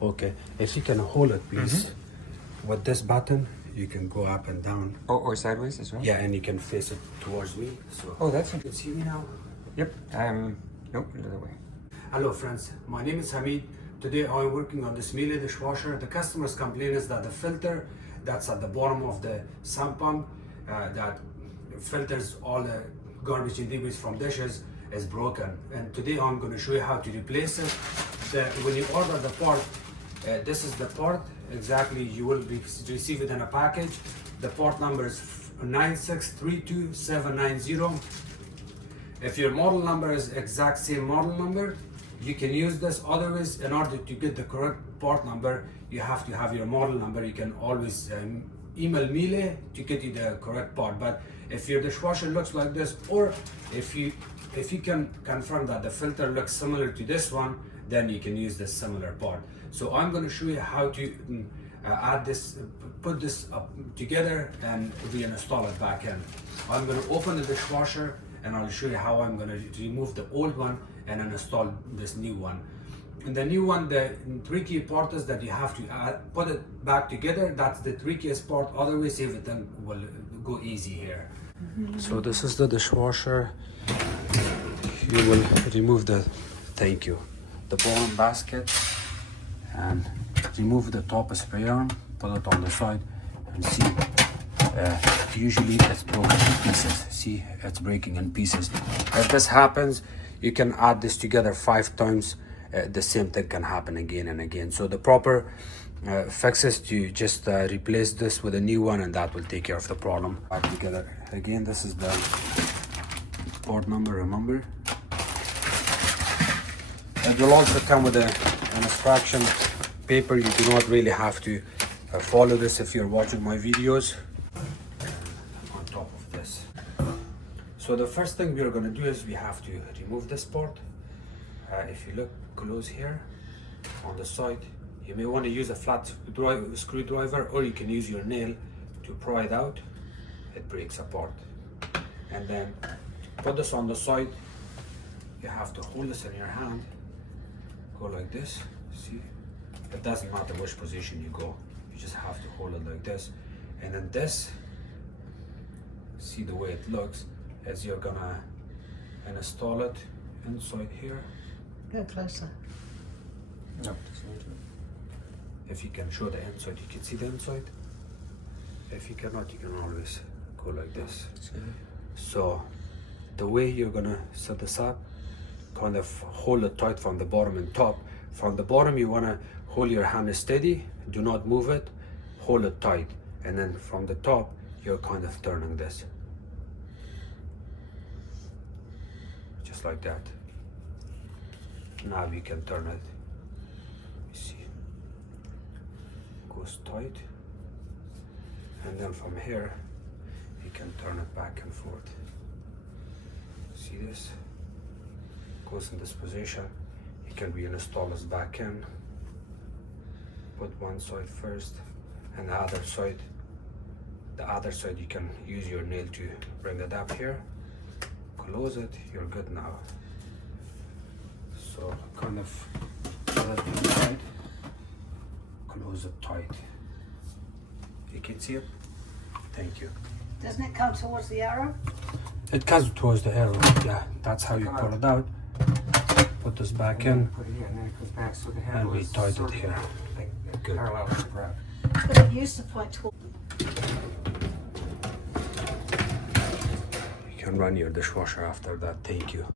Okay, if you can hold it, please. With this button, you can go up and down. Or sideways as well? Yeah, and you can face it towards me. So. Oh, that's You can see me now. Yep. Nope, the other way. Hello friends, my name is Hamid. Today I'm working on this Miele dishwasher. The customer's complaint is that the filter that's at the bottom of the sump pump that filters all the garbage and debris from dishes is broken. And today I'm going to show you how to replace it. When you order the part, this is the part exactly you will receive it in a package. The part number is 9632790. If your model number is exact same model number, you can use this. Otherwise, in order to get the correct part number, you have to have your model number. You can always email Miele to get you the correct part. But if your dishwasher looks like this, or if you can confirm that the filter looks similar to this one, then you can use this similar part. So I'm going to show you how to add this, put this up together and reinstall it back in. I'm going to open the dishwasher and I'll show you how I'm going to remove the old one and install this new one. And the new one, the tricky part is that you have to put it back together. That's the trickiest part. Otherwise, everything will go easy here. So this is the dishwasher. You will remove the bottom basket and remove the top spray arm, put it on the side and see, usually it's broken in pieces. See, it's breaking in pieces. If this happens, you can add this together 5 times. The same thing can happen again and again. So the proper fix is to just replace this with a new one, and that will take care of the problem. Back together again. This is the part number, remember. It will also come with an instruction paper. You do not really have to follow this if you're watching my videos. On top of this, so the first thing we are going to do is we have to remove this part. If you look close here on the side, you may want to use a flat screwdriver, or you can use your nail to pry it out. It breaks apart. And then put this on the side. You have to hold this in your hand, go like this. See, it doesn't matter which position you go, you just have to hold it like this. And then this, see the way it looks, as you're gonna install it inside here. Go closer. No. If you can show the inside, you can see the inside. If you cannot, you can always go like this. So the way you're gonna set this up, kind of hold it tight from the bottom and top. From the bottom, you wanna hold your hand steady, do not move it, hold it tight. And then from the top, you're kind of turning this. Just like that. Now we can turn it. You see, goes tight, and then from here you can turn it back and forth. See this? Goes in this position. You can reinstall this back in. Put one side first, and the other side. The other side you can use your nail to bring it up here. Close it. You're good now. So kind of put it inside, close it tight. You can see it? Thank you. Doesn't it come towards the arrow? It comes towards the arrow, yeah. That's how you pull it out. Put this back in, Put it here, and then it goes back, so the and handle we is tied it sort of here. like Good. parallel to the ground. But it used to point toward. You can run your dishwasher after that. Thank you.